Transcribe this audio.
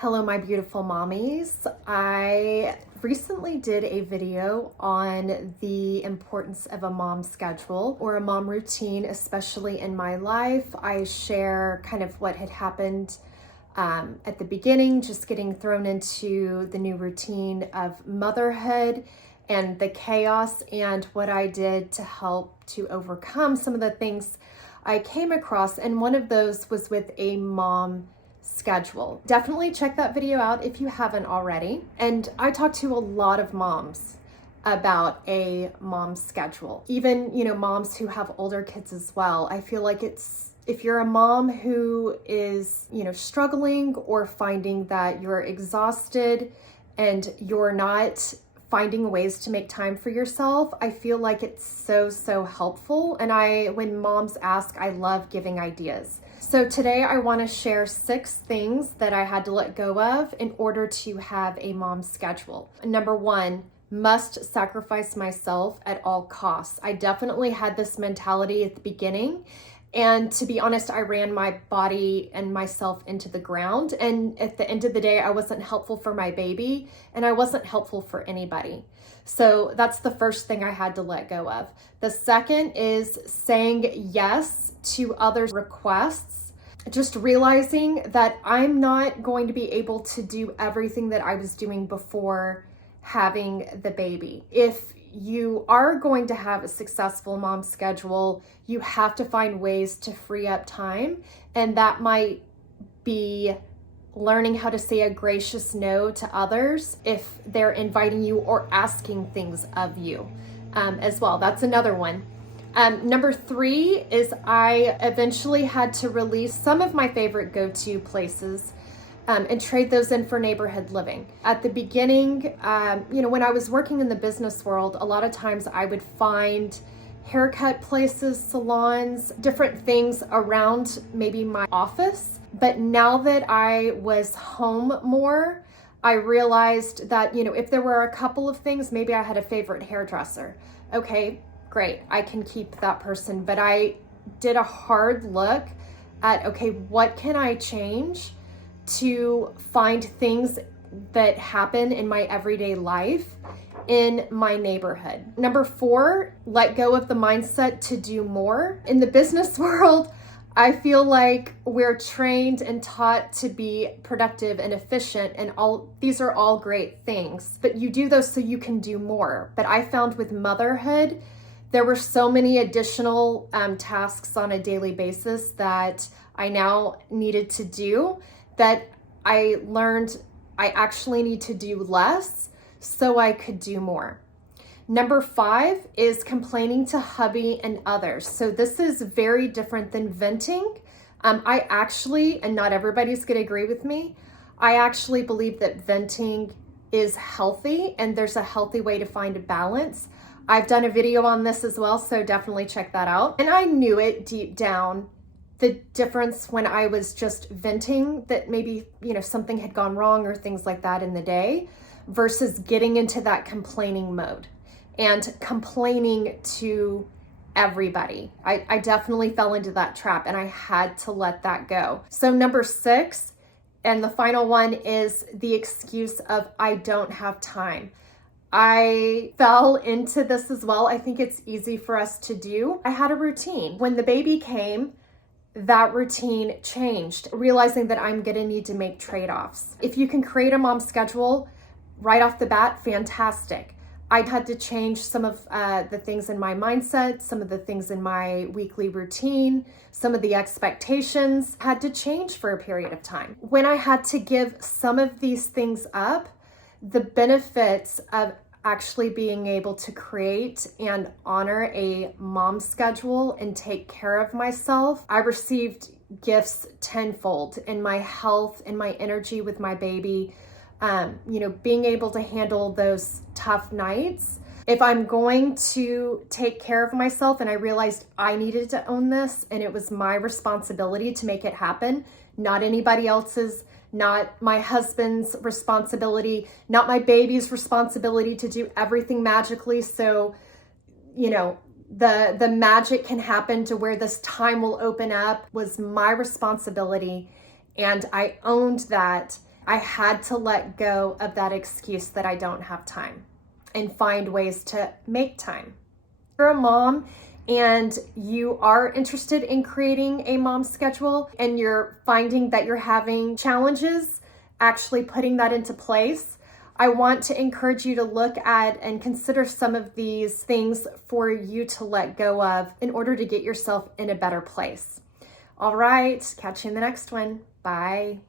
Hello, my beautiful mommies. I recently did a video on the importance of a mom schedule or a mom routine, especially in my life. I share kind of what had happened at the beginning, just getting thrown into the new routine of motherhood and the chaos, and what I did to help to overcome some of the things I came across. And one of those was with a mom schedule. Definitely check that video out if you haven't already. And I talk to a lot of moms about a mom schedule, even, moms who have older kids as well. I feel like if you're a mom who is, struggling or finding that you're exhausted and you're not finding ways to make time for yourself, I feel like it's so helpful. And when moms ask, I love giving ideas. So today I want to share 6 things that I had to let go of in order to have a mom schedule. Number 1, must sacrifice myself at all costs. I definitely had this mentality at the beginning. And to be honest, I ran my body and myself into the ground. And at the end of the day, I wasn't helpful for my baby and I wasn't helpful for anybody. So that's the first thing I had to let go of. The second is saying yes to others' requests. Just realizing that I'm not going to be able to do everything that I was doing before having the baby. If you are going to have a successful mom schedule, you have to find ways to free up time. And that might be learning how to say a gracious no to others if they're inviting you or asking things of you as well. That's another one. Number 3 is I eventually had to release some of my favorite go-to places and trade those in for neighborhood living. At the beginning, when I was working in the business world, a lot of times I would find haircut places, salons, different things around maybe my office. But now that I was home more, I realized that, if there were a couple of things, maybe I had a favorite hairdresser. Okay, great, I can keep that person. But I did a hard look at, okay, what can I change to find things that happen in my everyday life in my neighborhood. Number 4, let go of the mindset to do more. In the business world, I feel like we're trained and taught to be productive and efficient, and these are all great things, but you do those so you can do more. But I found with motherhood, there were so many additional tasks on a daily basis that I now needed to do, that I learned I actually need to do less so I could do more. Number 5 is complaining to hubby and others. So this is very different than venting. I actually, and not everybody's going to agree with me, I actually believe that venting is healthy and there's a healthy way to find a balance. I've done a video on this as well, so definitely check that out. And I knew it deep down, the difference when I was just venting that maybe, something had gone wrong or things like that in the day versus getting into that complaining mode and complaining to everybody. I definitely fell into that trap and I had to let that go. So number 6, and the final one, is the excuse of I don't have time. I fell into this as well. I think it's easy for us to do. I had a routine. When the baby came, that routine changed, realizing that I'm gonna need to make trade-offs. If you can create a mom schedule right off the bat, fantastic. I had to change some of the things in my mindset, some of the things in my weekly routine, some of the expectations had to change for a period of time. When I had to give some of these things up, the benefits of actually being able to create and honor a mom schedule and take care of myself, I received gifts tenfold in my health, in my energy with my baby, being able to handle those tough nights. If I'm going to take care of myself, and I realized I needed to own this and it was my responsibility to make it happen, not anybody else's, not my husband's responsibility, not my baby's responsibility to do everything magically. So, the magic can happen to where this time will open up was my responsibility. And I owned that. I had to let go of that excuse that I don't have time and find ways to make time. If you're a mom and you are interested in creating a mom schedule and you're finding that you're having challenges actually putting that into place, I want to encourage you to look at and consider some of these things for you to let go of in order to get yourself in a better place. All right, catch you in the next one. Bye.